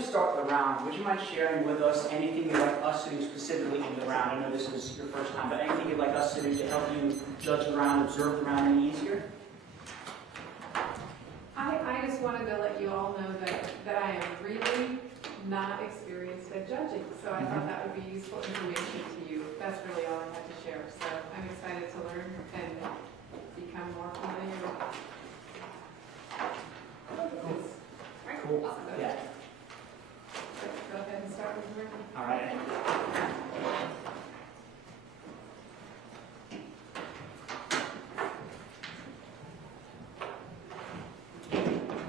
we start the round, would you mind sharing with us anything you'd like us to do specifically in the round? I know this is your first time, but anything you'd like us to do to help you judge the round, observe the round any easier? I just wanted to let you all know that I am really not experienced at judging, so I thought that would be useful information to you. That's really all I had to share. So I'm excited to learn and become more familiar with this. Cool. Awesome. Yeah. Go ahead and start with learning. All right.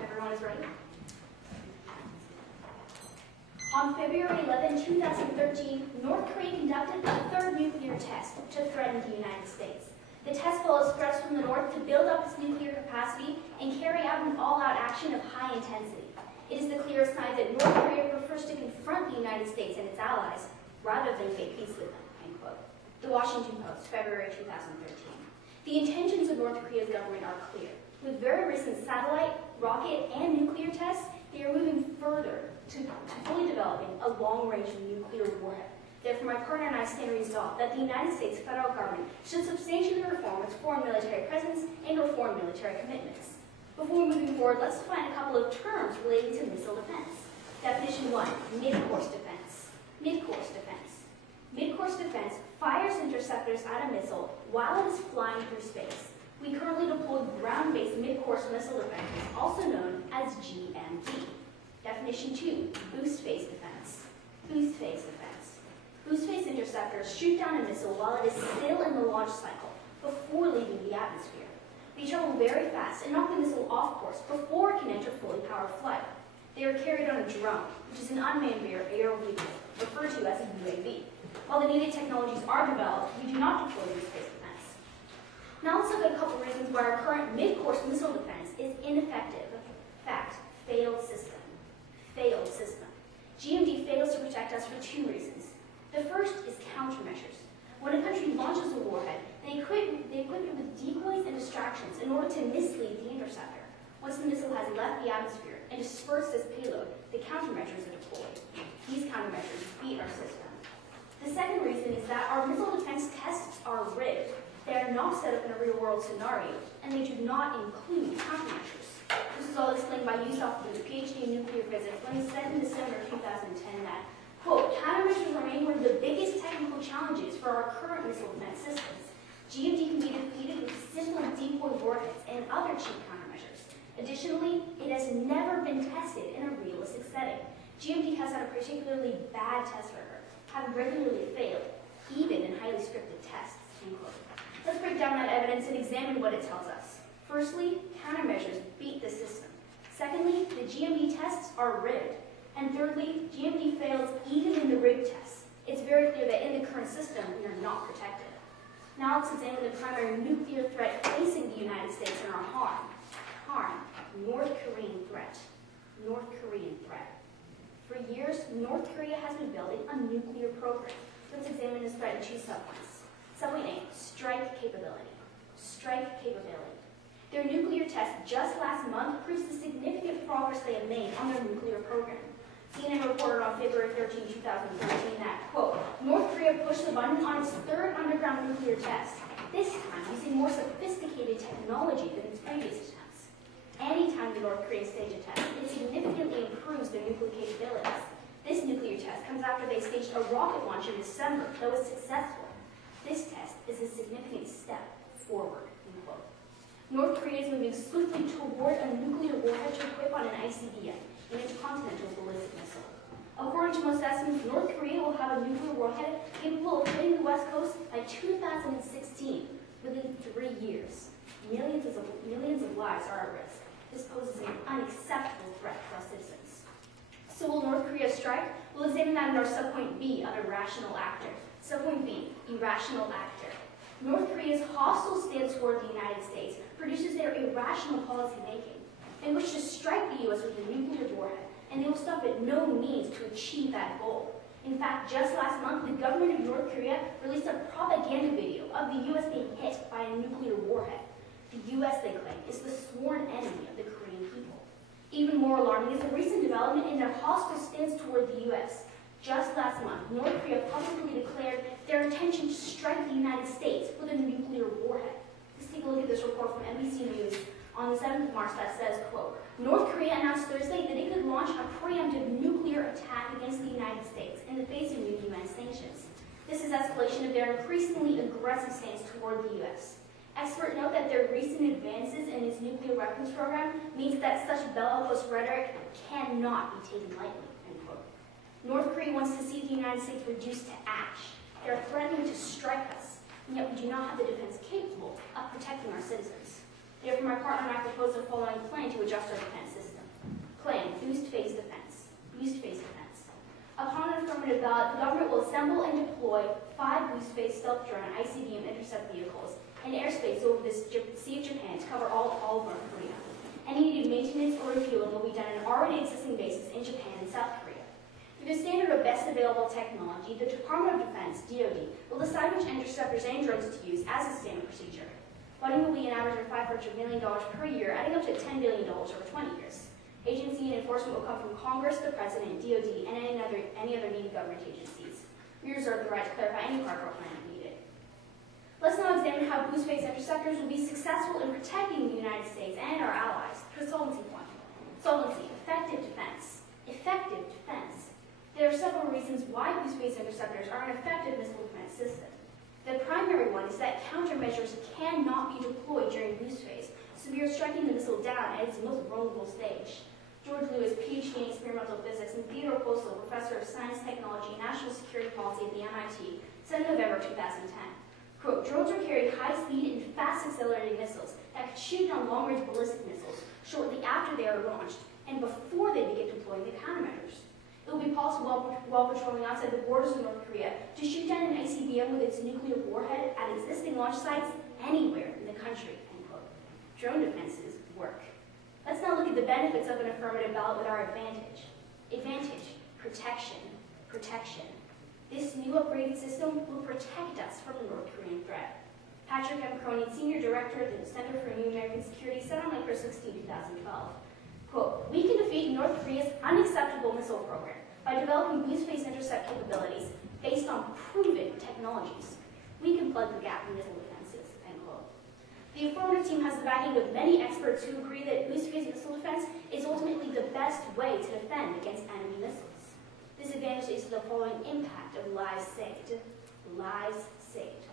Everyone is ready? On February 11, 2013, North Korea conducted a third nuclear test to threaten the United States. The test follows threats from the North to build up its nuclear capacity and carry out an all-out action of high intensity. It is the clearest sign that North Korea prefers to confront the United States and its allies rather than make peace with them, end quote. The Washington Post, February 2013. The intentions of North Korea's government are clear. With very recent satellite, rocket, and nuclear tests, they are moving further to fully developing a long-range nuclear warhead. Therefore, my partner and I stand resolved that the United States federal government should substantially reform its foreign military presence and or foreign military commitments. Before moving forward, let's define a couple of terms relating to missile defense. Definition 1, mid-course defense. Mid-course defense. Mid-course defense fires interceptors at a missile while it is flying through space. We currently deploy ground-based mid-course missile defenses, also known as GMD. Definition 2, boost phase defense. Boost phase defense. Boost phase interceptors shoot down a missile while it is still in the launch cycle, before leaving the atmosphere. They travel very fast and knock the missile off course before it can enter fully powered flight. They are carried on a drone, which is an unmanned aerial vehicle, referred to as a UAV. While the needed technologies are developed, we do not deploy boost phase defense. Now let's look at a couple reasons why our current mid-course missile defense is ineffective. Fact, failed system. Failed system. GMD fails to protect us for two reasons. The first is countermeasures. When a country launches a warhead, they equip it with decoys and distractions in order to mislead the interceptor. Once the missile has left the atmosphere and dispersed its payload, the countermeasures are deployed. These countermeasures beat our system. The second reason is that our missile defense tests are rigged. They are not set up in a real-world scenario, and they do not include countermeasures. This is all explained by Yusuf, who's a PhD in nuclear physics, when he said in December 2010 that, quote, countermeasures remain one of the biggest technical challenges for our current missile defense systems. GMD can be defeated with simple decoy warheads and other cheap countermeasures. Additionally, it has never been tested in a realistic setting. GMD has had a particularly bad test record, having regularly failed, even in highly scripted tests, end quote. Let's break down that evidence and examine what it tells us. Firstly, countermeasures beat the system. Secondly, the GMD tests are rigged. And thirdly, GMD fails even in the rigged tests. It's very clear that in the current system, we are not protected. Now let's examine the primary nuclear threat facing the United States and our harm. North Korean threat. North Korean threat. For years, North Korea has been building a nuclear program. Let's examine this threat in two subpoints. Subpoint A, strike capability. Strike capability. Their nuclear test just last month proves the significant progress they have made on their nuclear program. CNN reported on February 13, 2013 that, quote, North Korea pushed the button on its third underground nuclear test, this time using more sophisticated technology than its previous attempts. Anytime the North Koreans stage a test, it significantly improves their nuclear capabilities. This nuclear test comes after they staged a rocket launch in December that was successful. This test is a significant step forward, end quote. North Korea is moving swiftly toward a nuclear warhead to equip on an ICBM, an intercontinental ballistic missile. According to most estimates, North Korea will have a nuclear warhead capable of hitting the West Coast by 2016, within 3 years. Millions of lives are at risk. This poses an unacceptable threat to our citizens. So will North Korea strike? We'll examine that in our subpoint B under rational actor. Subpoint B, irrational actor. North Korea's hostile stance toward the United States produces their irrational policy making. They wish to strike the U.S. with a nuclear warhead, and they will stop at no means to achieve that goal. In fact, just last month, the government of North Korea released a propaganda video of the U.S. being hit by a nuclear warhead. The U.S., they claim, is the sworn enemy of the Korean people. Even more alarming is the recent development in their hostile stance toward the U.S. Just last month, North Korea publicly declared their intention to strike the United States with a nuclear warhead. Let's take a look at this report from NBC News on the 7th of March that says, quote, North Korea announced Thursday that it could launch a preemptive nuclear attack against the United States in the face of new UN sanctions. This is escalation of their increasingly aggressive stance toward the U.S. Experts note that their recent advances in its nuclear weapons program means that such bellicose rhetoric cannot be taken lightly, end quote. North Korea wants to see the United States reduced to ash. They're threatening to strike us, and yet we do not have the defense capable of protecting our citizens. Therefore, my partner and I propose the following plan to adjust our defense system. Plan, boost phase defense. Boost phase defense. Upon an affirmative ballot, the government will assemble and deploy 5 boost phase stealth drone ICBM intercept vehicles in airspace over the Sea of Japan to cover all of North Korea. Any needed maintenance or refueling will be done on already existing bases in Japan and South Korea. Through the standard of best available technology, the Department of Defense, DoD, will decide which interceptors and drones to use as a standard procedure. Funding will be an average of $500 million per year, adding up to $10 billion over 20 years. Agency and enforcement will come from Congress, the President, DoD, and any other needed government agencies. We reserve the right to clarify any part of our plan if needed. Let's now examine how boost phase interceptors will be successful in protecting the United States and our allies. The solvency point. Solvency, effective defense. Effective defense. There are several reasons why boost phase interceptors are an effective missile defense system. The primary one is that countermeasures cannot be deployed during boost phase, so we are striking the missile down at its most vulnerable stage. George Lewis, PhD in experimental physics, and Theodore Postel, professor of science, technology, and national security policy at the MIT, said in November 2010, quote, drones are carrying high-speed and fast-accelerating missiles that could shoot down long-range ballistic missiles shortly after they are launched and before they begin deploying the countermeasures. It will be possible while patrolling outside the borders of North Korea to shoot down an ICBM with its nuclear warhead at existing launch sites anywhere in the country, end quote. Drone defenses work. Let's now look at the benefits of an affirmative ballot with our advantage. Advantage, protection, protection. This new upgraded system will protect us from the North Korean threat. Patrick M. Cronin, Senior Director of the Center for New American Security, said on April 16, 2012, quote, we can defeat North Korea's unacceptable missile program by developing boost phase intercept capabilities based on proven technologies. We can plug the gap in missile defenses, end quote. The affirmative team has the backing of many experts who agree that boost phase missile defense is ultimately the best way to defend against enemy missiles. This advantage is the following impact of lives saved. Lives saved.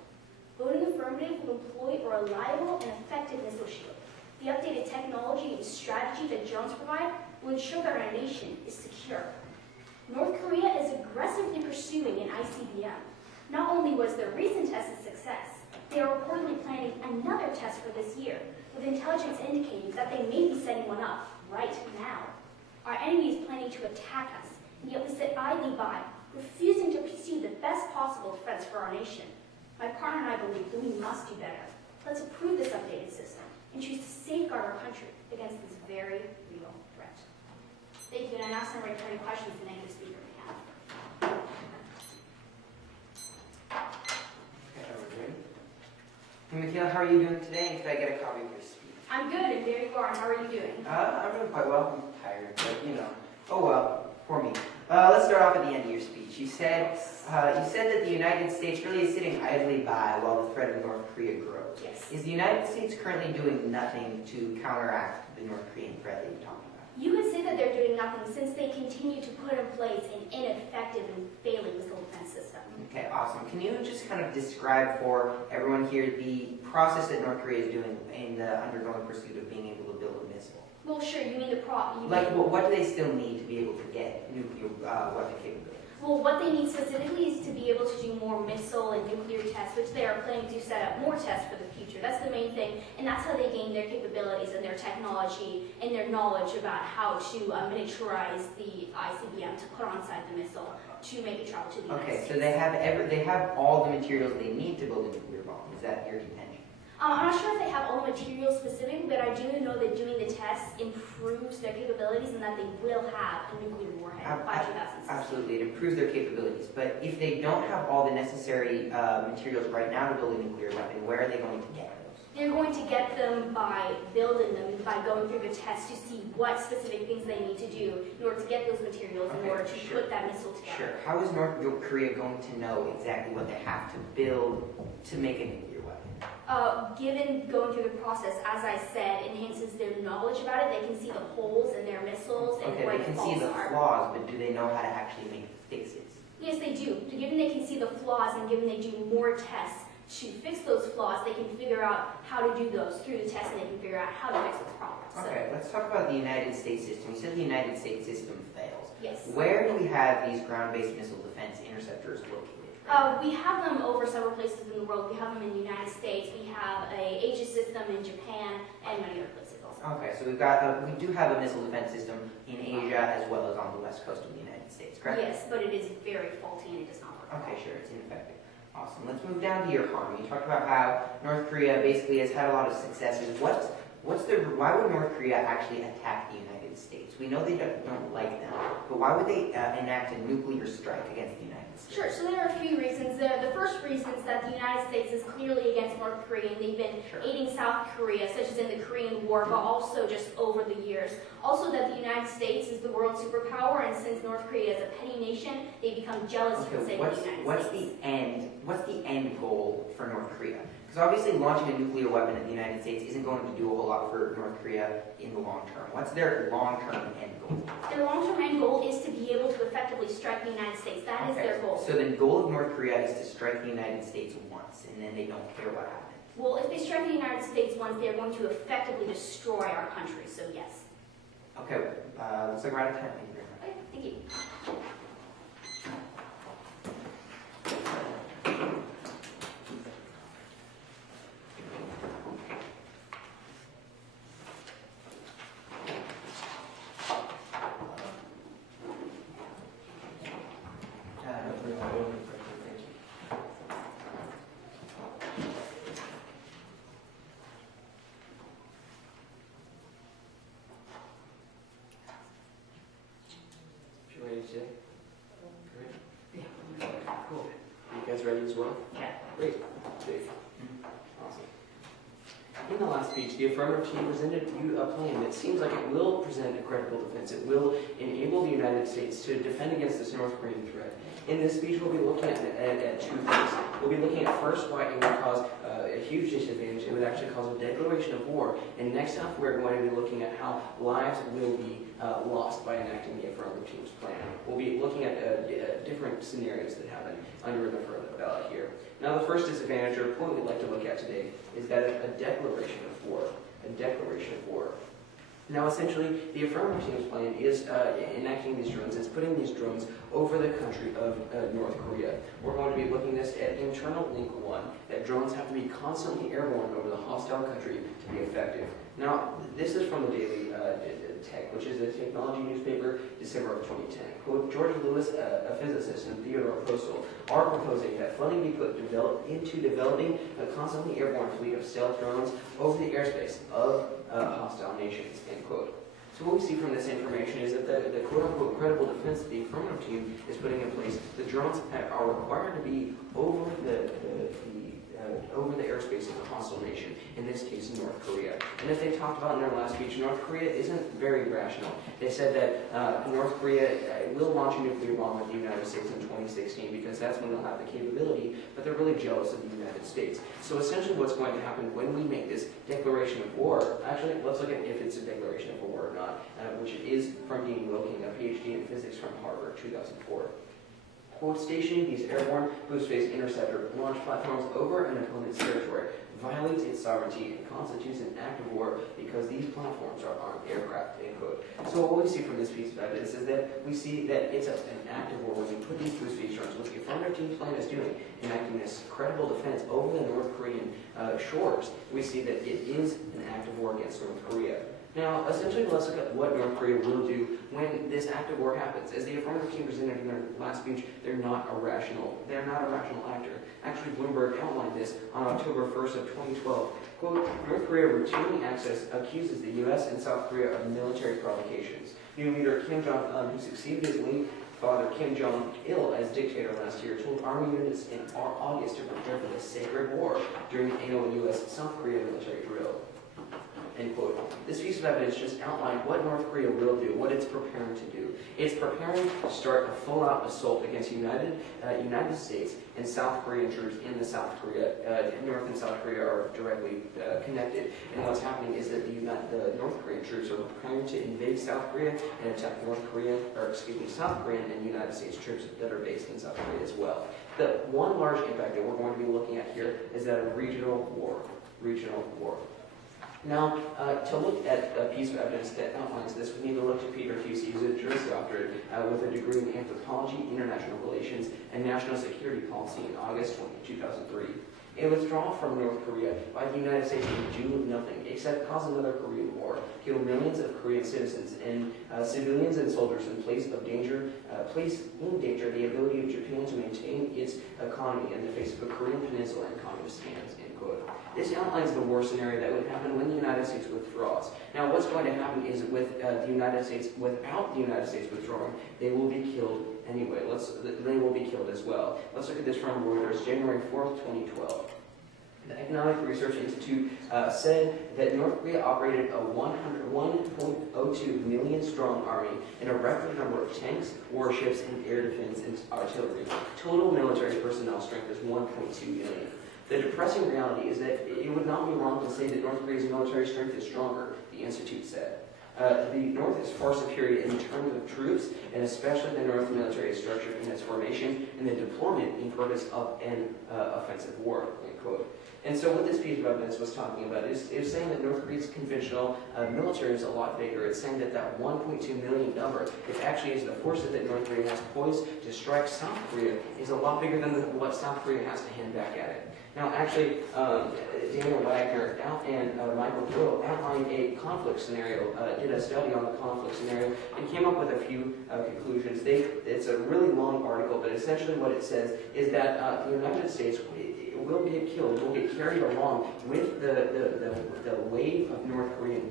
Voting affirmative will employ a reliable and effective missile shield. The updated technology and strategy that drones provide will ensure that our nation is secure. North Korea is aggressively pursuing an ICBM. Not only was their recent test a success, they are reportedly planning another test for this year, with intelligence indicating that they may be setting one up right now. Our enemy is planning to attack us, and yet we sit idly by, refusing to pursue the best possible defense for our nation. My partner and I believe that we must do better. Let's approve this updated system and choose to safeguard our country against this very real threat. Thank you, and I now stand ready for any questions the negative speaker may have. Okay, we're good. Hey, Michaela, how are you doing today? And could I get a copy of your speech? I'm good, and there you are. How are you doing? I'm doing quite well. I'm tired, but you know. Oh well, poor me. Let's start off at the end of your speech. You said that the United States really is sitting idly by while the threat of North Korea grows. Yes. Is the United States currently doing nothing to counteract the North Korean threat that you're talking about? You could say that they're doing nothing since they continue to put in place an ineffective and failing missile defense system. Okay, awesome. Can you just kind of describe for everyone here the process that North Korea is doing in the undergoing pursuit of being able to build a missile? Well, sure. You mean the what do they still need to be able to get nuclear weapon capabilities? Well, what they need specifically is to be able to do more missile and nuclear tests, which they are planning to set up more tests for the future. That's the main thing, and that's how they gain their capabilities and their technology and their knowledge about how to miniaturize the ICBM to put onside the missile to make it travel to the United States. Okay, so they have all the materials they need to build a nuclear bomb. Is that your contention? I'm not sure if they have all the materials specific, but I do know that doing the tests improves their capabilities and that they will have a nuclear warhead by 2016. Absolutely, it improves their capabilities. But if they don't have all the necessary materials right now to build a nuclear weapon, where are they going to get those? They're going to get them by building them, by going through the test to see what specific things they need to do in order to get those materials, in order to put that missile together. Sure. How is North Korea going to know exactly what they have to build to make a nuclear weapon? Given going through the process, as I said, enhances their knowledge about it. They can see the holes in their missiles and where they the can see faults the are. flaws, but do they know how to actually make fixes? Yes, they do. Given they can see the flaws and given they do more tests to fix those flaws, they can figure out how to do those through the test, and they can figure out how to fix those problems. Okay, let's talk about the United States system. You said the United States system fails. Yes. Where do we have these ground-based missile defense interceptors located? We have them over several places in the world. We have them in the United States. We have a Aegis system in Japan and many other places also. Okay, so we do have a missile defense system in Asia as well as on the west coast of the United States, correct? Yes, but it is very faulty and it does not work. Okay, sure, it's ineffective. Awesome. Let's move down to your harm. You talked about how North Korea basically has had a lot of successes. Why would North Korea actually attack the United States? We know they don't like them, but why would they enact a nuclear strike against the United States? Sure, so there are a few reasons. The first reason is that the United States is clearly against North Korea, and they've been aiding South Korea, such as in the Korean War, but also just over the years. Also that the United States is the world superpower, and since North Korea is a petty nation, they become jealous, you could say, of the United States. What's the end goal for North Korea? Because obviously launching a nuclear weapon at the United States isn't going to do a whole lot for North Korea in the long term. What's their long-term end goal? Their long-term end goal is to be able to effectively strike the United States. That is their goal. So the goal of North Korea is to strike the United States once, and then they don't care what happens. Well, if they strike the United States once, they're going to effectively destroy our country, so yes. Okay, looks like we're out of time. Thank you very much. Okay, thank you. Cool. You guys ready as well? Yeah. Great. Dave. Awesome. In the last speech, the affirmative team presented you a plan that seems like it will present a credible defense. It will enable the United States to defend against this North Korean threat. In this speech, we'll be looking at two things. We'll be looking at first why it would cause a huge disadvantage. It would actually cause a declaration of war. And next up, we're going to be looking at how lives will be lost by enacting the affirmative team's plan. We'll be looking at different scenarios that happen under the ballot here. Now, the first disadvantage, or point we'd like to look at today, is that a declaration of war. A declaration of war. Now, essentially, the affirmative team's plan is enacting these drones. It's putting these drones over the country of North Korea. We're going to be looking this at internal link 1, that drones have to be constantly airborne over the hostile country to be effective. Now, this is from the Daily Tech, which is a technology newspaper, December of 2010. Quote, George Lewis, a physicist, and Theodore Postal are proposing that funding be put into developing a constantly airborne fleet of stealth drones over the airspace of hostile nations, end quote. So what we see from this information is that the quote-unquote credible defense that the affirmative team is putting in place, the drones are required to be over the airspace of a hostile nation, in this case North Korea. And as they talked about in their last speech, North Korea isn't very rational. They said that North Korea will launch a nuclear bomb at the United States in 2016 because that's when they'll have the capability, but they're really jealous of the United States. So essentially what's going to happen when we make this declaration of war, actually let's look at if it's a declaration of war or not, which it is from Dean Wilking, a PhD in physics from Harvard, 2004. Quote, stationing these airborne boost-based interceptor launch platforms over an opponent's territory violates its sovereignty and constitutes an act of war because these platforms are armed aircraft, end quote. So what we see from this piece of evidence is that we see that it's an act of war when we put these boost-based drones, what the affirmative team's plan is doing, enacting this credible defense over the North Korean shores, we see that it is an act of war against North Korea. Now, essentially, let's look at what North Korea will do when this act of war happens. As the affirmative team presented in their last speech, they're not a rational actor. Actually, Bloomberg outlined this on October 1st of 2012. Quote, North Korea routinely accuses the U.S. and South Korea of military provocations. New leader Kim Jong-un, who succeeded his Father Kim Jong-il, as dictator last year, told army units in August to prepare for the sacred war during the annual U.S.-South Korea military drill. End quote. This piece of evidence just outlined what North Korea will do, what it's preparing to do. It's preparing to start a full-out assault against United States and South Korean troops in the South Korea. North and South Korea are directly connected, and what's happening is that the North Korean troops are preparing to invade South Korea and attack South Korean and United States troops that are based in South Korea as well. The one large impact that we're going to be looking at here is that of regional war. Now, to look at a piece of evidence that outlines this, we need to look to Peter Pusey, who's a Juris Doctorate with a degree in Anthropology, International Relations, and National Security Policy in August 2003. A withdrawal from North Korea by the United States would do nothing except cause another Korean War, kill millions of Korean citizens and civilians and soldiers, and place in danger the ability of Japan to maintain its economy in the face of a Korean peninsula and communist hands. End quote. This outlines the war scenario that would happen when the United States withdraws. Now, what's going to happen is with the United States, without the United States withdrawing, they will be killed anyway. They will be killed as well. Let's look at this from Reuters, January 4th, 2012. The Economic Research Institute said that North Korea operated a 1.02 million strong army and a record number of tanks, warships, and air defense and artillery. Total military personnel strength is 1.2 million. The depressing reality is that it would not be wrong to say that North Korea's military strength is stronger, the Institute said. The North is far superior in terms of troops, and especially the North military is structured in its formation and the deployment in purpose of an offensive war, end quote. And so what this piece of evidence was talking about is saying that North Korea's conventional military is a lot bigger. It's saying that that 1.2 million number, if actually is the forces that North Korea has poised to strike South Korea, is a lot bigger than what South Korea has to hand back at it. Now, actually, Daniel Wagner and Michael Brill outlined a conflict scenario, did a study on the conflict scenario, and came up with a few conclusions. It's a really long article, but essentially what it says is that the United States will get killed, will get carried along with the wave of North Korean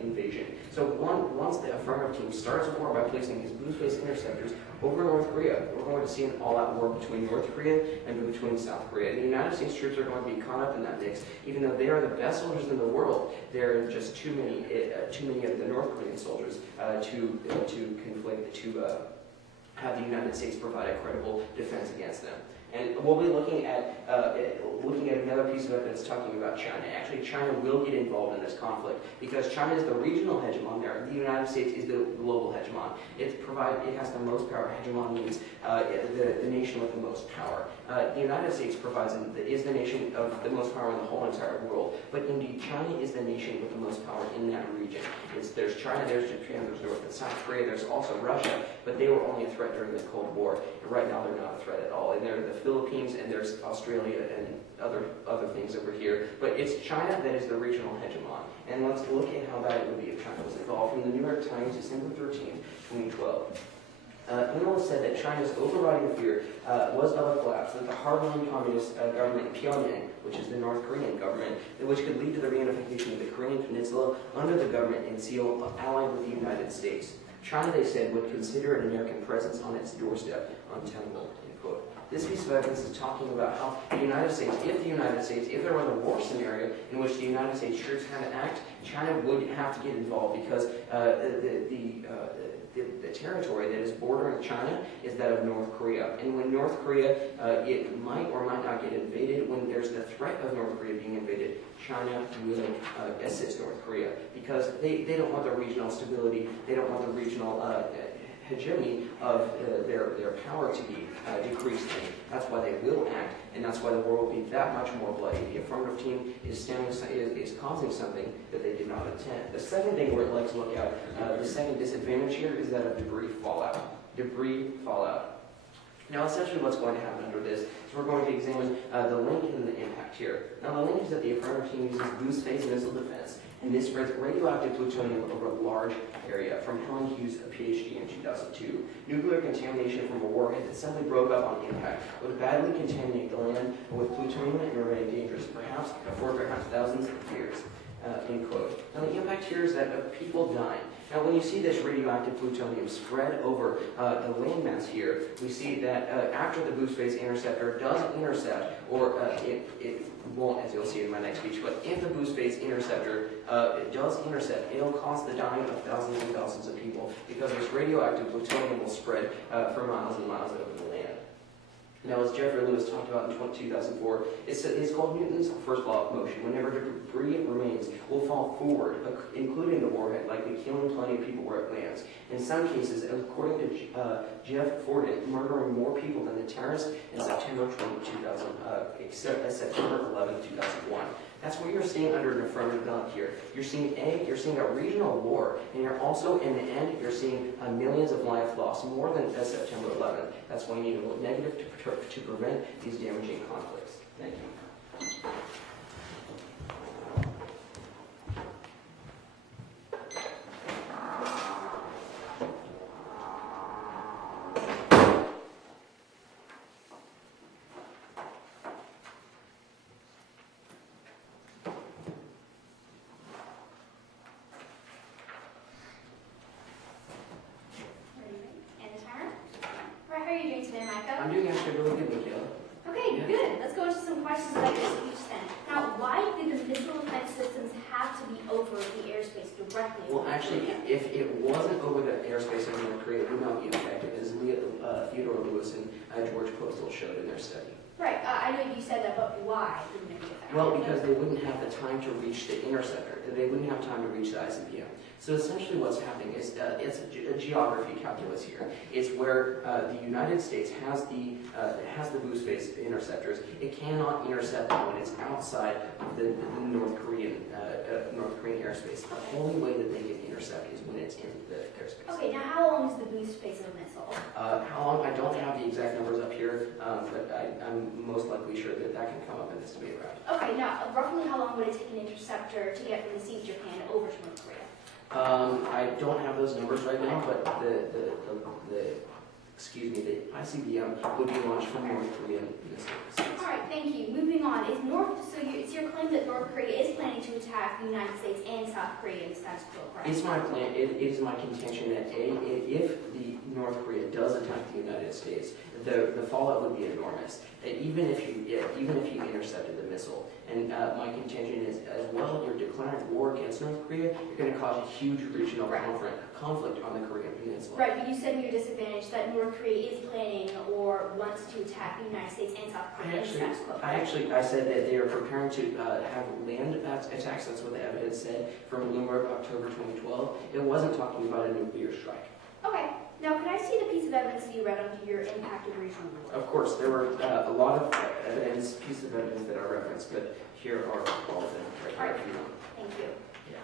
invasion. So once the affirmative team starts a war by placing these blue-faced interceptors over North Korea, we're going to see an all-out war between North Korea and between South Korea. And the United States troops are going to be caught up in that mix, even though they are the best soldiers in the world. There are just too many of the North Korean soldiers to have the United States provide a credible defense against them. And we'll be looking at another piece of evidence talking about China. Actually, China will get involved in this conflict because China is the regional hegemon there. The United States is the global hegemon. It has the most power. Hegemon means the nation with the most power. The United States is the nation of the most power in the whole entire world. But indeed, China is the nation with the most power in that region. There's China, there's Japan, there's North and South Korea, there's also Russia, but they were only a threat during the Cold War. And right now, they're not a threat at all. And they're the Philippines, and there's Australia and other things over here. But it's China that is the regional hegemon. And let's look at how bad it would be if China was involved. From the New York Times, December 13, 2012. Analysts said that China's overriding fear was of a collapse, that the hardline communist government in Pyongyang, which is the North Korean government, which could lead to the reunification of the Korean peninsula under the government in Seoul, allied with the United States. China, they said, would consider an American presence on its doorstep untenable, end quote. This piece of evidence is talking about how the United States, if there was a war scenario in which the United States troops had to act, China would have to get involved because the territory that is bordering China is that of North Korea. And when North Korea, it might or might not get invaded, when there's the threat of North Korea being invaded, China will assist North Korea because they don't want the regional stability, they don't want the regional hegemony of their power to be decreased. That's why they will act, and that's why the war will be that much more bloody. The affirmative team is causing something that they did not intend. The second thing we'd like to look at, the second disadvantage here, is that of debris fallout. Debris fallout. Now, essentially what's going to happen under this is we're going to examine the link and the impact here. Now, the link is that the affirmative team uses boost-phase missile defense, and this spreads radioactive plutonium over a large area, from Helen Hughes, a PhD in 2002. Nuclear contamination from a warhead that simply broke up on impact would badly contaminate the land with plutonium and remain dangerous, perhaps thousands of years. End quote. Now, the impact here is that of people dying. Now, when you see this radioactive plutonium spread over the landmass here, we see that after the boost phase interceptor does intercept, or it won't, as you'll see in my next speech, but if the boost phase interceptor does intercept, it'll cause the dying of thousands and thousands of people because this radioactive plutonium will spread for miles and miles over the land. Now, as Jeffrey Lewis talked about in 2004, it's called Newton's first law of motion. Whenever debris remains will fall forward, including the warhead, likely killing plenty of people where it lands. In some cases, according to Jeff Forden, murdering more people than the terrorists in September 11, 2001. That's what you're seeing under an affirmative ballot here. You're seeing a regional war, and you're also, in the end, you're seeing millions of lives lost, more than September 11. That's why you need to vote negative to prevent these damaging conflicts. Thank you. I'm doing actually really good, Michaela. Okay, good. Let's go into some questions about your speech then. Now, why do the missile defense systems have to be over the airspace directly? Well, actually, if it wasn't over the airspace of North Korea, it would not be effective, as Theodore Lewis and George Postal showed in their study. Right, I know you said that, but why wouldn't it be effective? Well, because they wouldn't have the time to reach the interceptor. They wouldn't have time to reach the ICBM. So essentially what's happening is it's a geography calculus here. It's where the United States has the boost phase interceptors. It cannot intercept them when it's outside of the North Korean airspace. The only way that they can intercept is when it's in the airspace. Okay, now how long is the boost phase of a missile? How long? I don't have the exact numbers up here, but I'm most likely sure that can come up in this debate round. Okay, now roughly how long would it take an interceptor to get from the Sea of Japan over to North Korea? I don't have those numbers right now, but the ICBM would be launched from North Korean missiles. All right, thank you. Moving on, it's your claim that North Korea is planning to attack the United States and South Korea in the status quo, correct? It's my plan. It is my contention that if the North Korea does attack the United States, the fallout would be enormous. Even if you intercepted the missile. And my contention is, as well, you're declaring war against North Korea, you're going to cause a huge regional conflict on the Korean Peninsula. Right, but you said in your disadvantage that North Korea is planning or wants to attack the United States and South Korea. I said that they are preparing to have land attacks. That's what the evidence said from Bloomberg, October 2012. It wasn't talking about a nuclear strike. Okay. Now, can I see the piece of evidence that you read under your impact of regional war? Of course, there were a lot of pieces of evidence that are referenced, but here are all of them right here. Thank you. Yeah.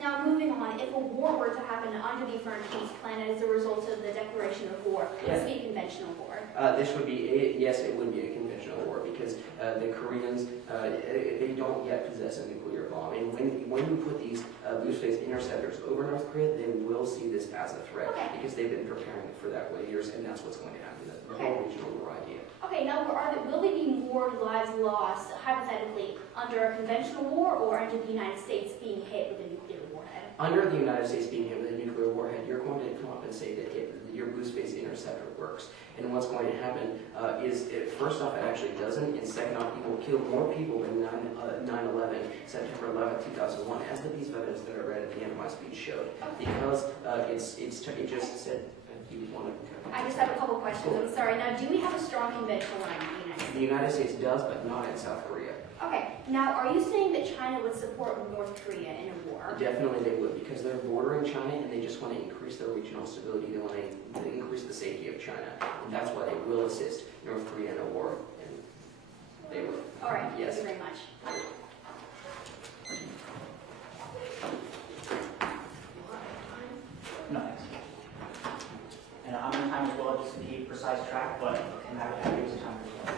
Now, moving on, if a war were to happen under the Affirmative Peace Plan as a result of the declaration of war, would this be a conventional war? This would be, yes, it would be a conventional war because the Koreans, they don't yet possess a nuclear bomb. And when you put these boost phase interceptors over North Korea, they will see this as a threat because they've been preparing for that for years, and that's what's going to happen. The whole regional war idea. Okay, now will there be more lives lost, hypothetically, under a conventional war or under the United States being hit with a nuclear warhead? Under the United States being hit with a nuclear warhead, you're going to come up and say that your boost phase interceptor works. And what's going to happen is, first off, it actually doesn't, and second off, it will kill more people than 9/11, September 11, 2001, as the piece of evidence that I read at the end of my speech showed. Because it just said, you want to... I just have a couple questions. I'm sorry. Now, do we have a strong conventional line in the United States? The United States does, but not in South Korea. Okay. Now, are you saying that China would support North Korea in a war? Definitely they would, because they're bordering China and they just want to increase their regional stability. They want to increase the safety of China. And that's why they will assist North Korea in a war. And they will. All right. Yes. Thank you very much. No, thanks. And I'm in time as well, just to keep precise track, but I'm happy to use the time as well.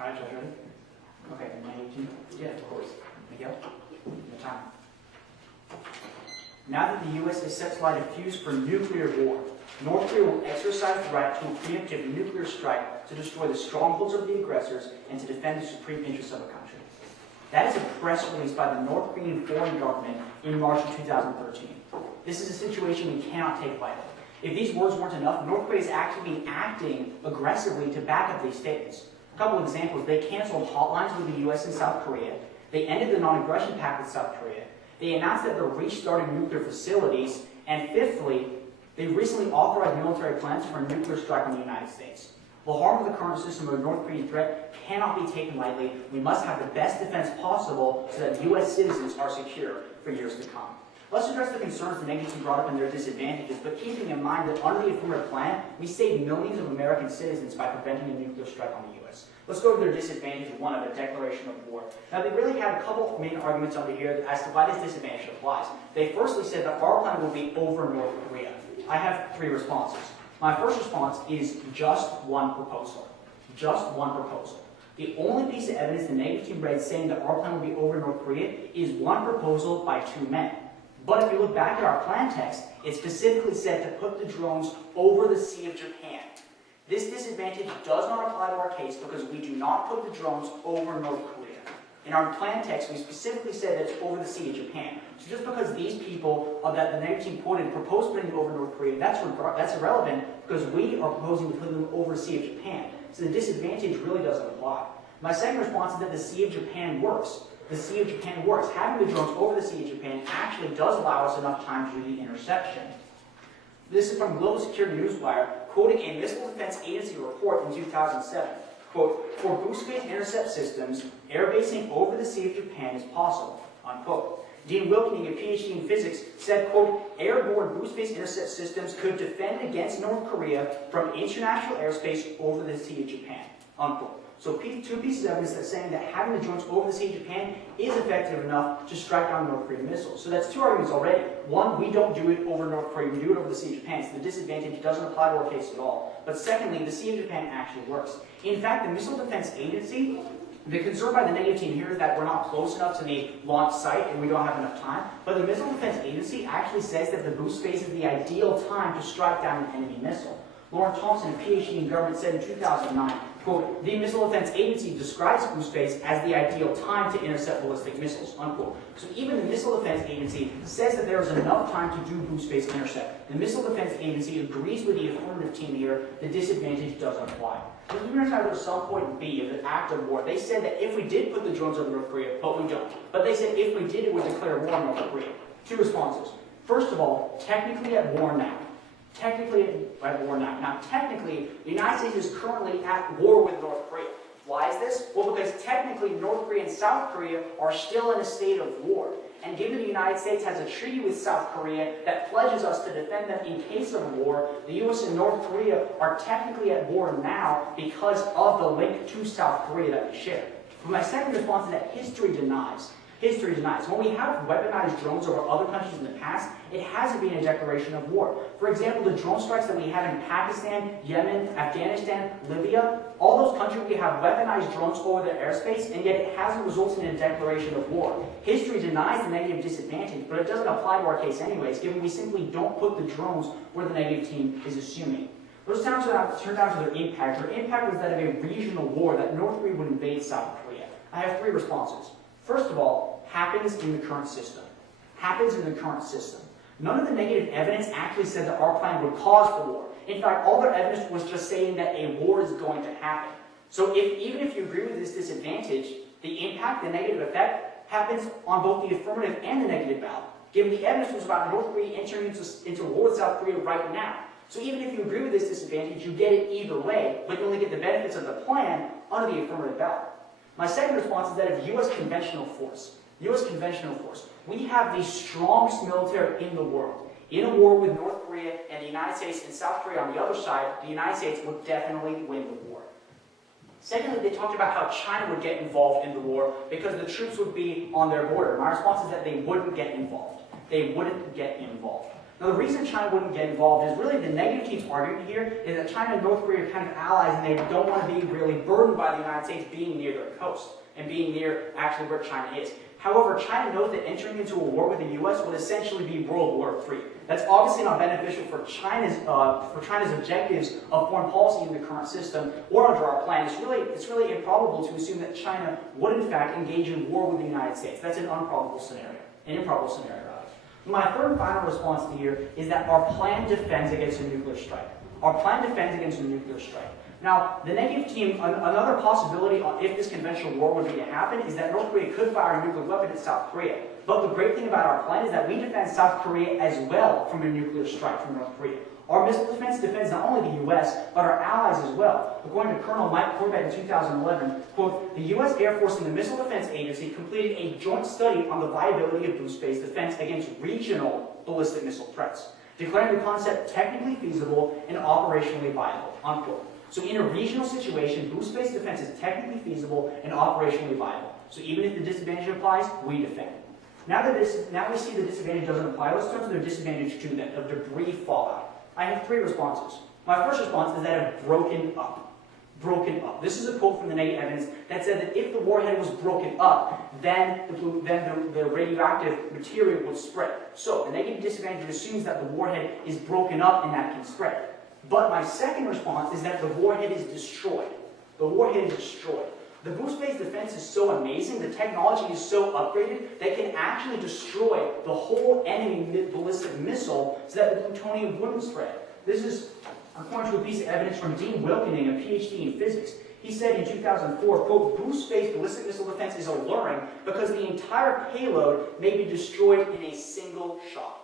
All right, Judge, ready? Okay, and then you Yeah, of course. Miguel, your time. Now that the U.S. is set to light a fuse for nuclear war, North Korea will exercise the right to a preemptive nuclear strike to destroy the strongholds of the aggressors and to defend the supreme interests of a country. That is a press release by the North Korean foreign government in March of 2013. This is a situation we cannot take lightly. If these words weren't enough, North Korea has actually been acting aggressively to back up these statements. A couple of examples: they canceled hotlines with the U.S. and South Korea. They ended the non-aggression pact with South Korea. They announced that they're restarting nuclear facilities. And fifthly, they recently authorized military plans for a nuclear strike on the United States. The harm of the current system of the North Korean threat cannot be taken lightly. We must have the best defense possible so that U.S. citizens are secure for years to come. Let's address the concerns the negative team brought up and their disadvantages, but keeping in mind that under the affirmative plan, we saved millions of American citizens by preventing a nuclear strike on the U.S. Let's go to their disadvantage one of a declaration of war. Now, they really had a couple of main arguments under here as to why this disadvantage applies. They firstly said that our plan will be over North Korea. I have three responses. My first response is just one proposal. Just one proposal. The only piece of evidence the negative team read saying that our plan will be over North Korea is one proposal by two men. But if you look back at our plan text, it specifically said to put the drones over the Sea of Japan. This disadvantage does not apply to our case because we do not put the drones over North Korea. In our plan text, we specifically said that it's over the Sea of Japan. So just because these people that the negative team quoted proposed putting them over North Korea, that's irrelevant because we are proposing to put them over the Sea of Japan. So the disadvantage really doesn't apply. My second response is that the Sea of Japan works. The Sea of Japan works. Having the drones over the Sea of Japan actually does allow us enough time to do the interception. This is from Global Security Newswire, quoting a Missile Defense Agency report in 2007. Quote, for boost-based intercept systems, airbasing over the Sea of Japan is possible, unquote. Dean Wilkening, a PhD in physics, said, quote, airborne boost-based intercept systems could defend against North Korea from international airspace over the Sea of Japan, unquote. So two pieces of evidence that's saying that having the drones over the Sea of Japan is effective enough to strike down North Korean missiles. So that's two arguments already. One, we don't do it over North Korea, we do it over the Sea of Japan, so the disadvantage doesn't apply to our case at all. But secondly, the Sea of Japan actually works. In fact, the Missile Defense Agency, the concern by the negative team here is that we're not close enough to the launch site and we don't have enough time. But the Missile Defense Agency actually says that the boost phase is the ideal time to strike down an enemy missile. Lauren Thompson, a PhD in government, said in 2009, quote, the Missile Defense Agency describes boost phase as the ideal time to intercept ballistic missiles, unquote. So even the Missile Defense Agency says that there is enough time to do boost phase intercept. The Missile Defense Agency agrees with the affirmative team here, the disadvantage doesn't apply. We're going to talk some point B of the act of war. They said that if we did put the drones over North Korea, but we don't. But they said if we did, it would declare war on North Korea. Two responses. First of all, technically at war now. Technically at war now. Now, technically, the United States is currently at war with North Korea. Why is this? Well, because technically North Korea and South Korea are still in a state of war. And given the United States has a treaty with South Korea that pledges us to defend them in case of war, the U.S. and North Korea are technically at war now because of the link to South Korea that we share. But my second response is that history denies. History denies. When we have weaponized drones over other countries in the past, it hasn't been a declaration of war. For example, the drone strikes that we had in Pakistan, Yemen, Afghanistan, Libya, all those countries we have weaponized drones over their airspace, and yet it hasn't resulted in a declaration of war. History denies the negative disadvantage, but it doesn't apply to our case anyways, given we simply don't put the drones where the negative team is assuming. Those turned out to their impact. Their impact was that of a regional war, that North Korea would invade South Korea. I have three responses. First of all, happens in the current system. Happens in the current system. None of the negative evidence actually said that our plan would cause the war. In fact, all their evidence was just saying that a war is going to happen. So even if you agree with this disadvantage, the impact, the negative effect, happens on both the affirmative and the negative ballot, given the evidence was about North Korea entering into war with South Korea right now. So even if you agree with this disadvantage, you get it either way, but you only get the benefits of the plan under the affirmative ballot. My second response is that of U.S. conventional force. U.S. conventional force. We have the strongest military in the world. In a war with North Korea and the United States and South Korea on the other side, the United States would definitely win the war. Secondly, they talked about how China would get involved in the war because the troops would be on their border. My response is that they wouldn't get involved. They wouldn't get involved. Now, the reason China wouldn't get involved is really the negative team's argument here is that China and North Korea are kind of allies and they don't want to be really burdened by the United States being near their coast and being near actually where China is. However, China knows that entering into a war with the U.S. would essentially be World War III. That's obviously not beneficial for China's objectives of foreign policy in the current system or under our plan. It's really improbable to assume that China would in fact engage in war with the United States. That's an improbable scenario. My third and final response to here is that our plan defends against a nuclear strike. Our plan defends against a nuclear strike. Now, the negative team, another possibility if this conventional war would be to happen is that North Korea could fire a nuclear weapon at South Korea. But the great thing about our plan is that we defend South Korea as well from a nuclear strike from North Korea. Our missile defense defends not only the U.S., but our allies as well. According to Colonel Mike Corbett in 2011, quote, the U.S. Air Force and the Missile Defense Agency completed a joint study on the viability of boost-based defense against regional ballistic missile threats, declaring the concept technically feasible and operationally viable, unquote. So in a regional situation, boost-based defense is technically feasible and operationally viable. So even if the disadvantage applies, we defend. Now we see the disadvantage doesn't apply, let's turn to the disadvantage 2 then, of debris fallout. I have 3 responses. My first response is that of broken up. Broken up. This is a quote from the negative evidence that said that if the warhead was broken up, then the radioactive material would spread. So the negative disadvantage assumes that the warhead is broken up and that it can spread. But my second response is that the warhead is destroyed. The warhead is destroyed. The boost-based defense is so amazing, the technology is so upgraded, that it can actually destroy the whole enemy ballistic missile so that the plutonium wouldn't spread. This is according to a piece of evidence from Dean Wilkening, a PhD in physics. He said in 2004, quote, boost-based ballistic missile defense is alluring because the entire payload may be destroyed in a single shot.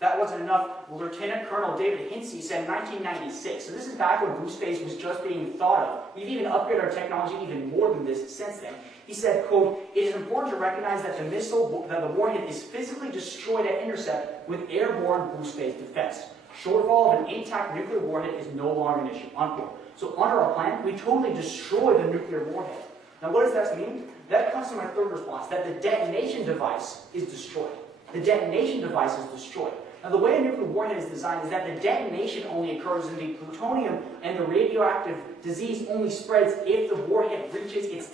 That wasn't enough. Lieutenant Colonel David Hinsey said in 1996, so this is back when boost space was just being thought of. We've even upgraded our technology even more than this since then. He said, quote, it is important to recognize that the warhead is physically destroyed at intercept with airborne boost-based defense. Shortfall of an intact nuclear warhead is no longer an issue, unquote. So under our plan, we totally destroy the nuclear warhead. Now what does that mean? That comes to my third response, that the detonation device is destroyed. The detonation device is destroyed. Now, the way a nuclear warhead is designed is that the detonation only occurs in the plutonium and the radioactive disease only spreads if the warhead reaches its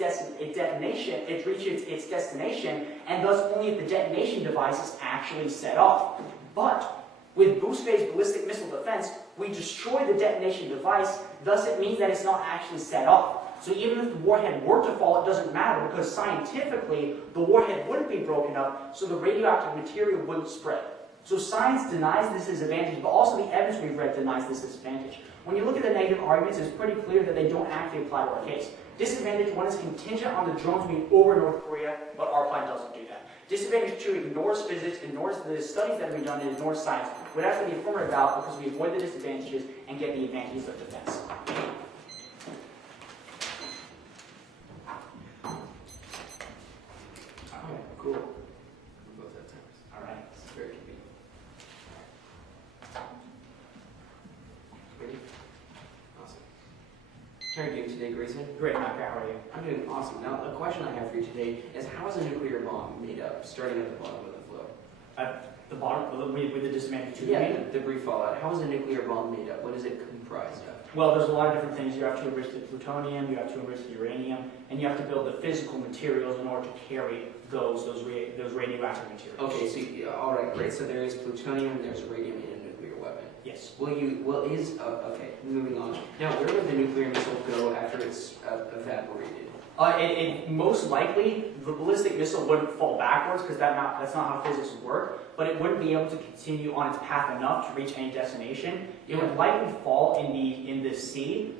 destination, and thus only if the detonation device is actually set off. But with boost-based ballistic missile defense, we destroy the detonation device, thus it means that it's not actually set off. So even if the warhead were to fall, it doesn't matter because scientifically, the warhead wouldn't be broken up, so the radioactive material wouldn't spread. So science denies this disadvantage, but also the evidence we've read denies this disadvantage. When you look at the negative arguments, it's pretty clear that they don't actually apply to our case. Disadvantage 1 is contingent on the drones being over North Korea, but our plan doesn't do that. Disadvantage 2 ignores physics, ignores the studies that we've done, and ignores science. We'd have to be affirmative about because we avoid the disadvantages and get the advantages of defense. Okay, cool. Both at times. All right. It's very convenient. Ready? Awesome. How are you doing today, Grayson? Great, Matt. How are you? I'm doing awesome. Now, the question I have for you today is how is a nuclear bomb made up, starting at the bottom of the flow? At the bottom, with the disadvantage 2. Yeah, debris fallout. How is a nuclear bomb made up? What is it comprised of? Well, there's a lot of different things. You have to enrich the plutonium, you have to enrich the uranium, and you have to build the physical materials in order to carry those radioactive materials. Okay, so all right, great. So there is plutonium, there's radium in a nuclear weapon. Yes. Okay, moving on. Now, where would the nuclear missile go after it's evaporated? Most likely, the ballistic missile wouldn't fall backwards because that's not how physics work, but it wouldn't be able to continue on its path enough to reach any destination. It would likely fall in the sea,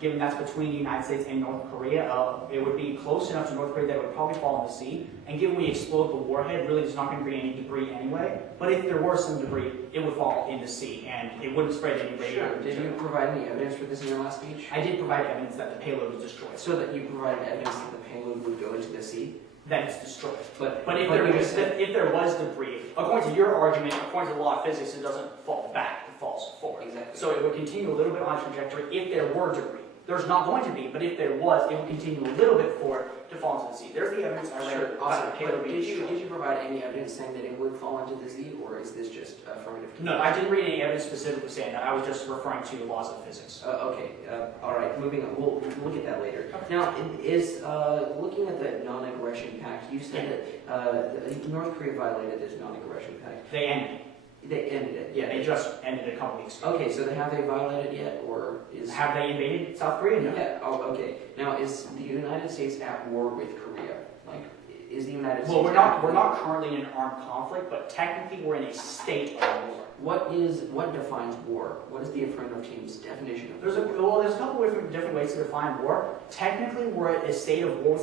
given that's between the United States and North Korea. It would be close enough to North Korea that it would probably fall in the sea, and given we explode the warhead, really there's not going to be any debris anyway, but if there were some debris, it would fall in the sea, and it wouldn't spread any radioactive Did you provide any evidence for this in your last speech? I did provide evidence that the payload was destroyed. So that you provided evidence that the payload would go into the sea? That it's destroyed. But if there was debris, according to your argument, according to the law of physics, it doesn't fall back, it falls forward. Exactly. So it would continue a little bit on a trajectory if there were debris. There's not going to be, but if there was, it would continue a little bit for it to fall into the sea. There's the evidence I read Sure, awesome. about Caleb But being did you provide any evidence saying that it would fall into the sea, or is this just affirmative? No, I didn't read any evidence specifically saying that. I was just referring to the laws of physics. Okay, all right, moving on. We'll look at that later. Now, is looking at the non-aggression pact, you said that North Korea violated this non-aggression pact. They ended. They ended it. Yeah, they just ended a couple weeks ago. Okay, so have they violated yet, or is... Have they invaded South Korea? No. Yeah, oh, okay. Now, is the United States at war with Korea? Like, is the United States... Well, we're not currently in an armed conflict, but technically we're in a state of war. What defines war? What is the affirmative team's definition of There's a couple of different ways to define war. Technically, we're in a state of war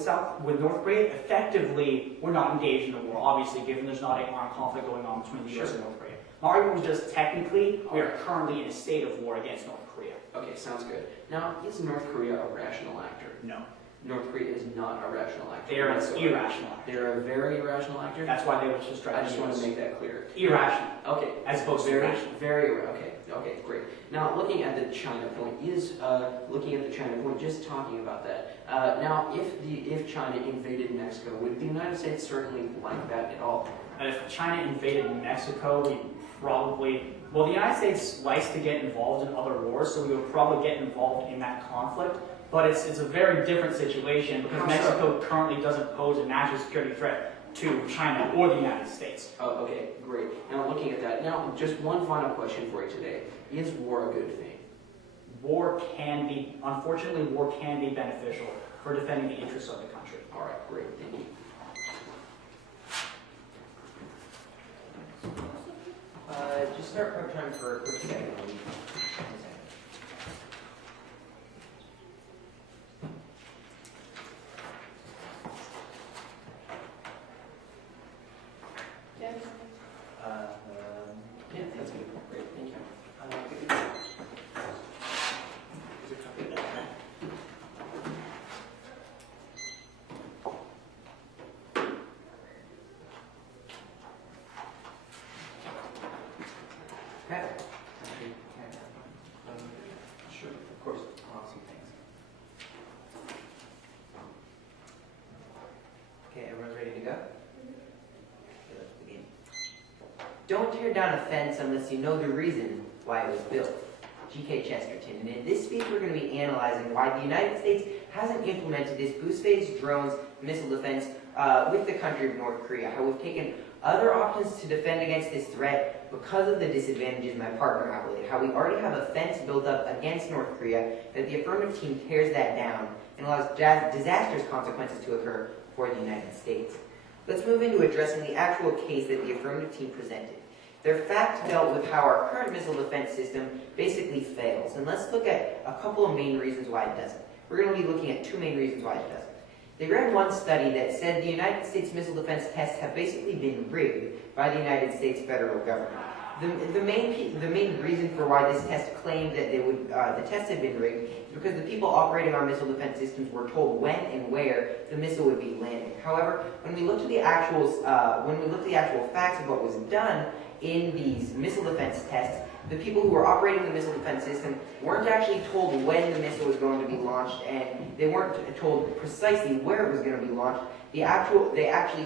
with North Korea. Effectively, we're not engaged in a war, obviously, given there's not an armed conflict going on between the U.S. and North Korea. My argument was just technically, we are currently in a state of war against North Korea. Okay, sounds good. Now, is North Korea a rational actor? No. North Korea is not a rational actor. They are an whatsoever. irrational actor. They're a very irrational actor? That's why they were just trying I just want to make that clear. Irrational. Okay. As opposed to Very, irrational. okay, great. Now, looking at the China point, just talking about that. Now, if China invaded Mexico, would the United States certainly like that at all? If China invaded Mexico, we probably... Well, the United States likes to get involved in other wars, so we would probably get involved in that conflict. But it's a very different situation because Mexico currently doesn't pose a national security threat to China or the United States. Oh, okay, great. Now, looking at that, now, just one final question for you today. Is war a good thing? Unfortunately, war can be beneficial for defending the interests of the country. All right, great, thank you. Just start prep time for a quick second. Yes. Yeah, that's good. Great, thank you. Okay. Sure, of course. Awesome, thanks. Okay, everyone's ready to go? Okay, let's begin. Don't tear down a fence unless you know the reason why it was built. G.K. Chesterton. And in this speech, we're going to be analyzing why the United States hasn't implemented this boost-phase drones missile defense with the country of North Korea. How we've taken other options to defend against this threat because of the disadvantages my partner outlaid. How we already have a fence built up against North Korea, that the affirmative team tears that down and allows disastrous consequences to occur for the United States. Let's move into addressing the actual case that the affirmative team presented. Their fact dealt with how our current missile defense system basically fails. And let's look at a couple of main reasons why it doesn't. We're going to be looking at two main reasons why it doesn't. They read one study that said the United States missile defense tests have basically been rigged by the United States federal government. The main reason for why this test claimed that the tests had been rigged is because the people operating our missile defense systems were told when and where the missile would be landing. However, when we looked at the actual facts of what was done in these missile defense tests, the people who were operating the missile defense system weren't actually told when the missile was going to be launched, and they weren't told precisely where it was going to be launched. They actually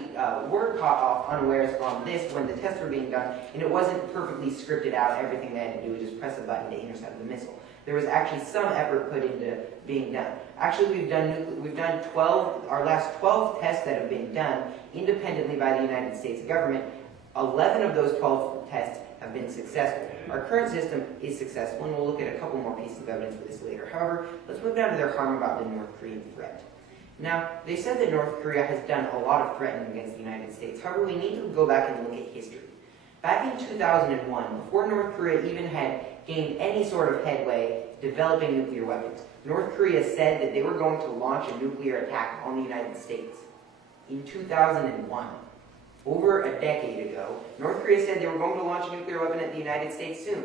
were caught off unawares on this when the tests were being done, and it wasn't perfectly scripted out. Everything they had to do was just press a button to intercept the missile. There was actually some effort put into being done. Actually, we've done 12, our last 12 tests that have been done independently by the United States government. 11 of those 12 tests have been successful. Our current system is successful, and we'll look at a couple more pieces of evidence for this later. However, let's move down to their harm about the North Korean threat. Now, they said that North Korea has done a lot of threatening against the United States. However, we need to go back and look at history. Back in 2001, before North Korea even had gained any sort of headway developing nuclear weapons, North Korea said that they were going to launch a nuclear attack on the United States. In 2001, over a decade ago, North Korea said they were going to launch a nuclear weapon at the United States soon.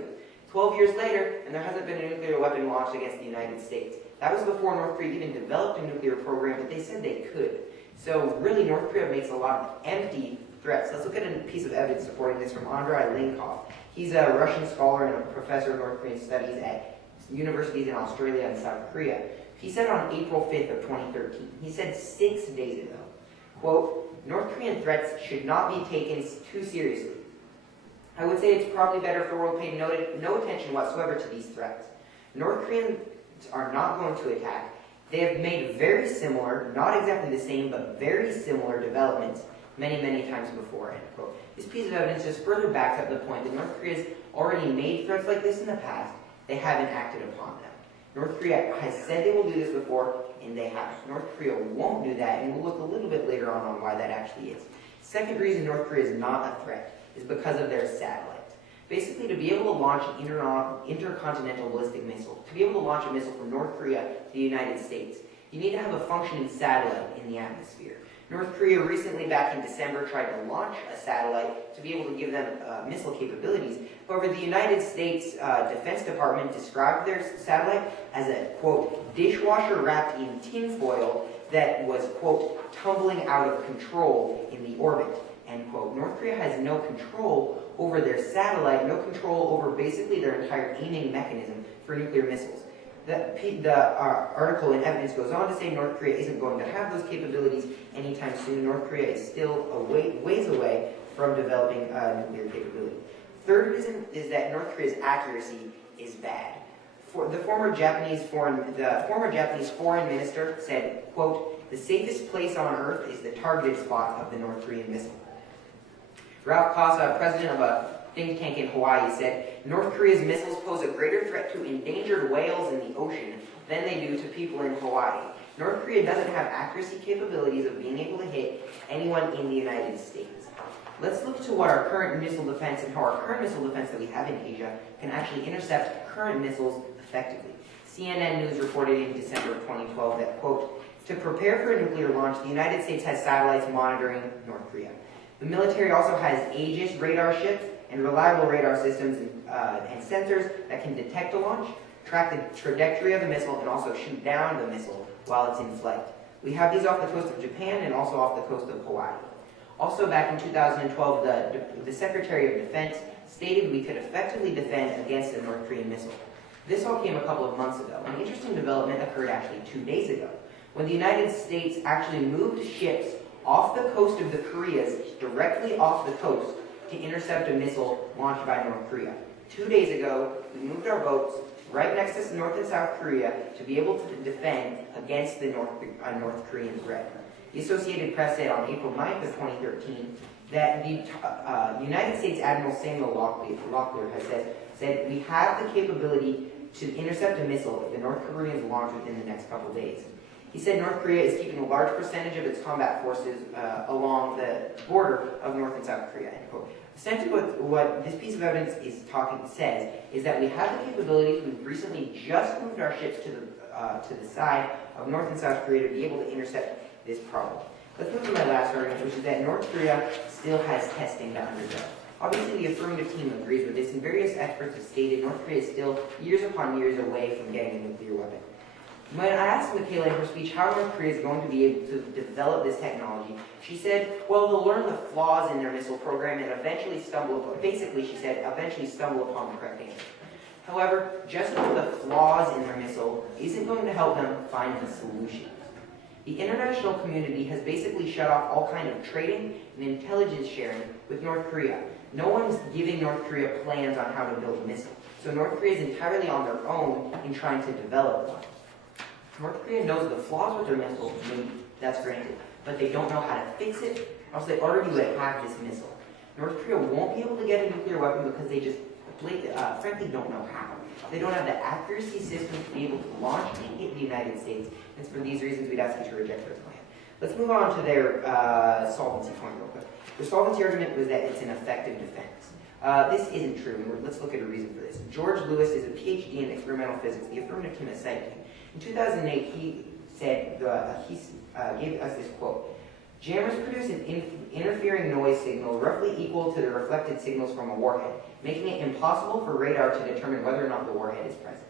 12 years later, and there hasn't been a nuclear weapon launched against the United States. That was before North Korea even developed a nuclear program, but they said they could. So really, North Korea makes a lot of empty threats. Let's look at a piece of evidence supporting this from Andrei Linkov. He's a Russian scholar and a professor of North Korean studies at universities in Australia and South Korea. He said on April 5th of 2013, he said 6 days ago, quote, "North Korean threats should not be taken too seriously. I would say it's probably better if the world paid no attention whatsoever to these threats. North Koreans are not going to attack. They have made very similar, not exactly the same, but very similar developments many, many times before," end quote. This piece of evidence just further backs up the point that North Korea's already made threats like this in the past. They haven't acted upon them. North Korea has said they will do this before, and they haven't. North Korea won't do that, and we'll look a little bit later on why that actually is. Second reason North Korea is not a threat is because of their satellites. Basically, to be able to launch an intercontinental ballistic missile, to be able to launch a missile from North Korea to the United States, you need to have a functioning satellite in the atmosphere. North Korea recently, back in December, tried to launch a satellite to be able to give them missile capabilities. However, the United States Defense Department described their satellite as a, quote, "dishwasher wrapped in tinfoil that was, quote, tumbling out of control in the orbit," end quote. North Korea has no control over their satellite, no control over basically their entire aiming mechanism for nuclear missiles. The article in evidence goes on to say North Korea isn't going to have those capabilities anytime soon. North Korea is still ways away from developing nuclear capability. Third reason is that North Korea's accuracy is bad. The former Japanese foreign minister said, quote, "The safest place on earth is the targeted spot of the North Korean missile." Ralph Casa, president of a think tank in Hawaii, said, "North Korea's missiles pose a greater threat to endangered whales in the ocean than they do to people in Hawaii. North Korea doesn't have accuracy capabilities of being able to hit anyone in the United States." Let's look to what our current missile defense and how our current missile defense that we have in Asia can actually intercept current missiles effectively. CNN News reported in December of 2012 that, quote, "To prepare for a nuclear launch, the United States has satellites monitoring North Korea. The military also has Aegis radar ships and reliable radar systems and sensors that can detect a launch, track the trajectory of the missile, and also shoot down the missile while it's in flight. We have these off the coast of Japan and also off the coast of Hawaii." Also back in 2012, the Secretary of Defense stated we could effectively defend against a North Korean missile. This all came a couple of months ago. An interesting development occurred actually 2 days ago, when the United States actually moved ships off the coast of the Koreas, directly off the coast, to intercept a missile launched by North Korea. 2 days ago, we moved our boats right next to North and South Korea to be able to defend against the North Korean threat. The Associated Press said on April 9th of 2013 that the United States Admiral Samuel Locklear has said, "We have the capability to intercept a missile if the North Koreans launch within the next couple days." He said North Korea is keeping a large percentage of its combat forces along the border of North and South Korea, end quote. Essentially what this piece of evidence says is that we have the capabilities. We've recently just moved our ships to the side of North and South Korea to be able to intercept this problem. Let's move to my last argument, which is that North Korea still has testing to undergo. Obviously, the affirmative team agrees with this, and various experts have stated North Korea is still years upon years away from getting a nuclear weapon. When I asked Michaela in her speech how North Korea is going to be able to develop this technology, she said, well, they'll learn the flaws in their missile program and eventually stumble upon the correct answer. However, just knowing the flaws in their missile isn't going to help them find the solutions. The international community has basically shut off all kind of trading and intelligence sharing with North Korea. No one's giving North Korea plans on how to build a missile. So North Korea is entirely on their own in trying to develop one. North Korea knows the flaws with their missile, maybe, that's granted, but they don't know how to fix it, or else they already would have this missile. North Korea won't be able to get a nuclear weapon because they just frankly don't know how. They don't have the accuracy system to be able to launch and hit the United States. And for these reasons, we'd ask you to reject their plan. Let's move on to their solvency point real quick. Their solvency argument was that it's an effective defense. This isn't true, and let's look at a reason for this. George Lewis is a PhD in experimental physics. The affirmative team has cited him. In 2008, he said, gave us this quote: "Jammers produce an interfering noise signal roughly equal to the reflected signals from a warhead, making it impossible for radar to determine whether or not the warhead is present.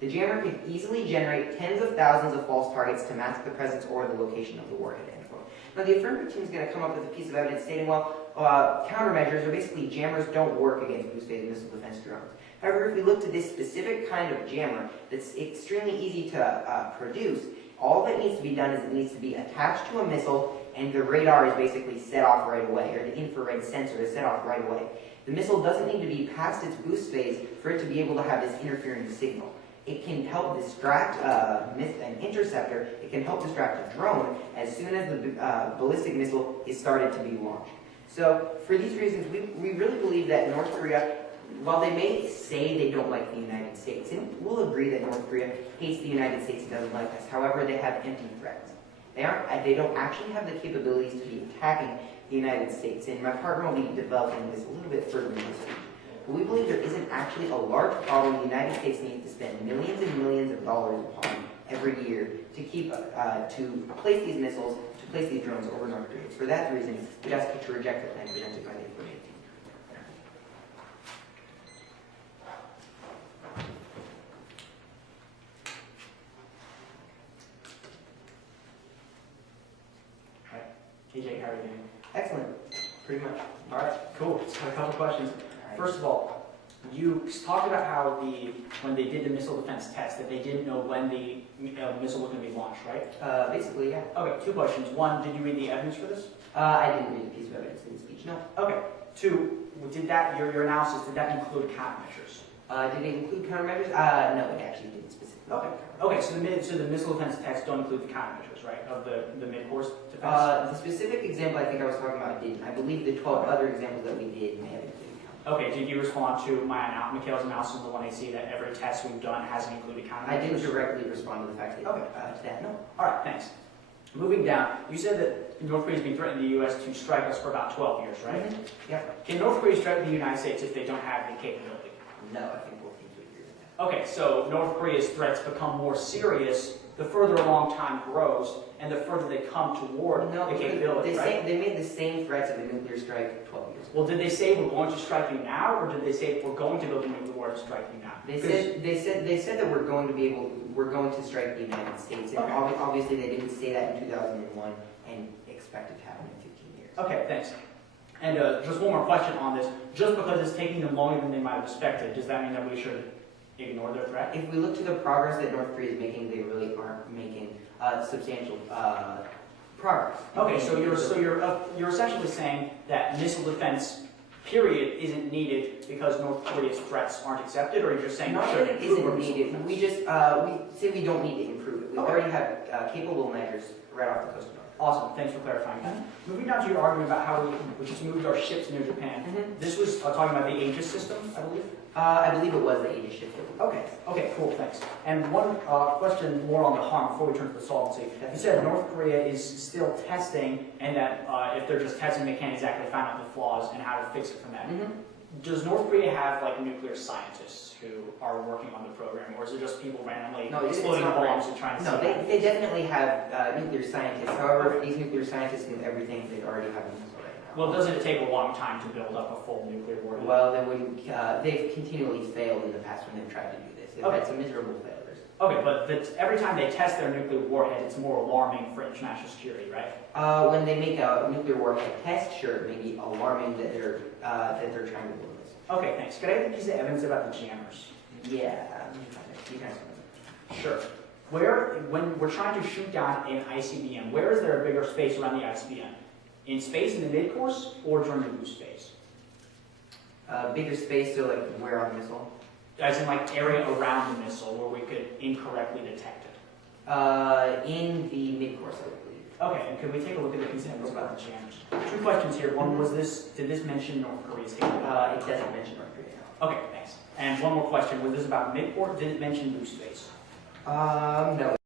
The jammer can easily generate tens of thousands of false targets to mask the presence or the location of the warhead," end quote. Now, the affirmative team is going to come up with a piece of evidence stating, well, countermeasures, or basically jammers don't work against cruise-based missile defense drones. However, if we look to this specific kind of jammer that's extremely easy to produce, all that needs to be done is it needs to be attached to a missile, and the radar is basically set off right away, or the infrared sensor is set off right away. The missile doesn't need to be past its boost phase for it to be able to have this interfering signal. It can help distract an interceptor, it can help distract a drone as soon as the ballistic missile is started to be launched. So, for these reasons, we really believe that North Korea, while they may say they don't like the United States, and we'll agree that North Korea hates the United States and doesn't like us, however, they have empty threats. They don't actually have the capabilities to be attacking the United States, and my partner will be developing this a little bit further in this week. But we believe there isn't actually a large problem the United States needs to spend millions and millions of dollars upon every year to keep to place these missiles, to place these drones over North Korea. For that reason, we ask you to reject the plan presented by the information team. TJ, how are you doing? Excellent. Pretty much. All right, cool. Just got a couple questions. First of all, you talked about how when they did the missile defense test, that they didn't know when the missile was going to be launched, right? Basically, yeah. Okay, two questions. One, did you read the evidence for this? I didn't read the piece of evidence in the speech, no. Okay. Two, did that your analysis, did that include countermeasures? Did it include countermeasures? No, it actually didn't specifically. Okay. Okay, so the missile defense tests don't include the countermeasures, right, of the mid-course defense? The specific example I think I was talking about didn't. I believe the 12 other examples that we did may have included countermeasures. Okay, did you respond to Mikhail's analysis of the 1AC that every test we've done hasn't included countermeasures? I didn't directly respond to the fact that, to that, no. All right, thanks. Moving down, you said that North Korea has been threatening the U.S. to strike us for about 12 years, right? Mm-hmm. Yep. Can North Korea strike the United States if they don't have the capability? No, I think both teams would agree with that. Okay, so North Korea's threats become more serious the further along time grows and the further they come toward the capability, right? They made the same threats of a nuclear strike 12 years ago. Well, did they say we're going to strike you now, or did they say we're going to build a nuclear war to strike you now? They said that we're going to strike the United States, and Okay. obviously they didn't say that in 2001 and expect it to happen in 15 years. Okay, thanks. And just one more question on this. Just because it's taking them longer than they might have expected, does that mean that we should ignore their threat? If we look to the progress that North Korea is making, they really aren't making substantial progress. Okay, so you're essentially saying that missile defense, period, isn't needed because North Korea's threats aren't accepted, or you're just saying Not we that should it improve our isn't missile needed. defense? We just we say we don't need to improve it. We Okay. already have capable measures right off the coast of North. Awesome, thanks for clarifying that. Moving down to your argument about how we just moved our ships near Japan. This was talking about the Aegis system, I believe? I believe it was the Aegis ship. Okay, cool, thanks. And one question more on the harm before we turn to the solvency. You said North Korea is still testing, and that if they're just testing, they can't exactly find out the flaws and how to fix it from that. Does North Korea have like nuclear scientists who are working on the program, or is it just people randomly exploding bombs and trying to No, see? they definitely have nuclear scientists. However, these nuclear scientists knew everything they already have in missile right now. Well, doesn't it take a long time to build up a full nuclear warhead? Well, they wouldn't. They've continually failed in the past when they've tried to do this. They've had some miserable failures. Okay, but every time they test their nuclear warhead, it's more alarming for international security, right? When they make a nuclear warhead test, sure, it may be alarming that they're trying to build this. Okay, thanks. Could I have a piece of evidence about the jammers? Yeah, you guys. Sure. When we're trying to shoot down an ICBM, where is there a bigger space around the ICBM? In space in the mid-course, or during the boost phase? Bigger space, so like where on the missile? As in like area around the missile where we could incorrectly detect it. In the mid-course, I believe. Okay, and could we take a look at the piece of evidence about the jammers? Two questions here. One was did this mention North Korea's capability? It doesn't mention North Korea. Okay, thanks. And one more question, was this about mid-course? Did it mention boost phase? No.